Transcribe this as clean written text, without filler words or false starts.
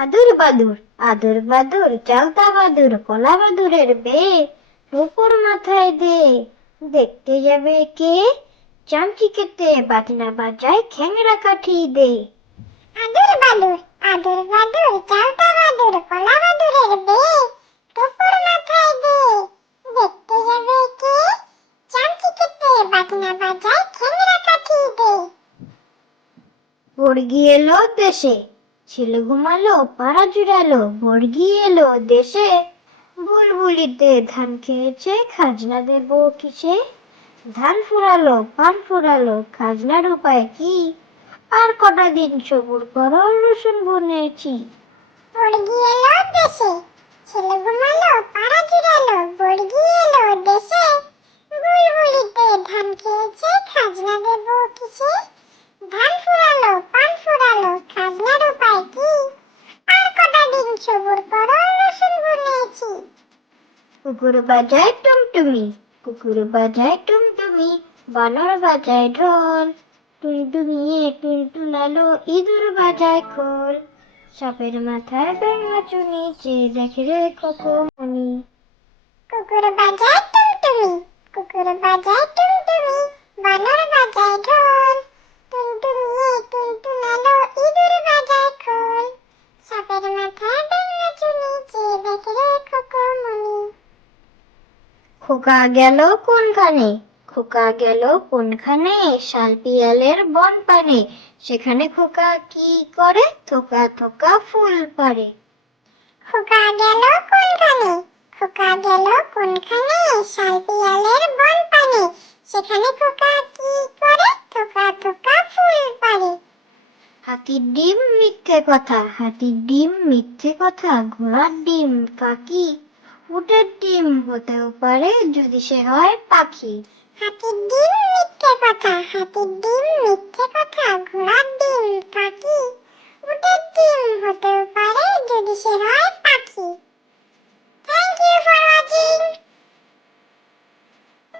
আদুর বাদুর, আদুর বাদুর, চালতা বাদুর, কলা বাদুরের বে, নুপুর মাথায় দে, দেখতে যাবে কে? চামচিকেতে বাজনা বাজায়, খ্যাংরা কাঠি দে। আদুর বাদুর, আদুর বাদুর, চালতা বাদুর, কলা বাদুরের বে, নুপুর মাথায় দে, দেখতে যাবে কে? চামচিকেতে বাজনা বাজায়, খ্যাংরা কাঠি দে। বর্গি এলো দেশে, ছেলে ঘুমালো, পাড়া জুড়ালো, বর্গি এলো দেশে। বুলবুলিতে ধান খেয়েছে, খাজনা দেব কিসে? ধান ফুরালো, পান ফুরালো, খাজনার উপায় কি? আর কটা দিন সবুর করো, রসুন বুনেছি। বর্গি এলো দেশে, ছেলে ঘুমালো, পাড়া জুড়ালো, বর্গি এলো দেশে। বুলবুলিতে ধান খেয়েছে, খাজনা দেব কিসে? ধান ফুরালো, পান ফুরালো, খাজনার উপায় কি? আর কটা দিন সবুর করো, রসুন বুনেছি। কুকুর বাজায় টুমটুমি, কুকুর বাজায় টুমটুমি, বানর বাজায় ঢোল। টুনটুনিয়ে টুনটুনালো, ইঁদুর বাজায় খোল। সাপের মাথায় ব্যাঙা চুনি, চেয়ে দেখে রে খোকমনি। কুকুর বাজায় টুনটুমি, কুকুর বাজায় টুনটুমি, বানর বাজায় ঢোল। টুনটুনিয়ে টুনটুনালো, ইঁদুর বাজায় খোল। সাপের মাথায় ব্যাঙা চুনি, চেয়ে দেখে রে খোকমনি। খোকা গেল কোনখানে, খোকা গেল কোনখানে? শাল পিয়ালের বন পানে, সেখানে খোকা কি করে? থোকা থোকা ফুল পারে। খোকা গেল কোনখানে, খোকা গেল কোনখানে? শাল পিয়ালের বন পানে, সেখানে খোকা কি করে? থোকা থোকা ফুল পারে। হাতির ডিম মিথ্যে কথা, হাতির ডিম মিথ্যে কথা, ঘোড়ার ডিম ফাঁকি। উটের ডিম হতেও পারে, যদি সে হয় পাখি। হাতির ডিম মিথ্যে কথা, হাতির ডিম মিথ্যে কথা, ঘোড়ার ডিম ফাঁকি। উটের ডিম হতে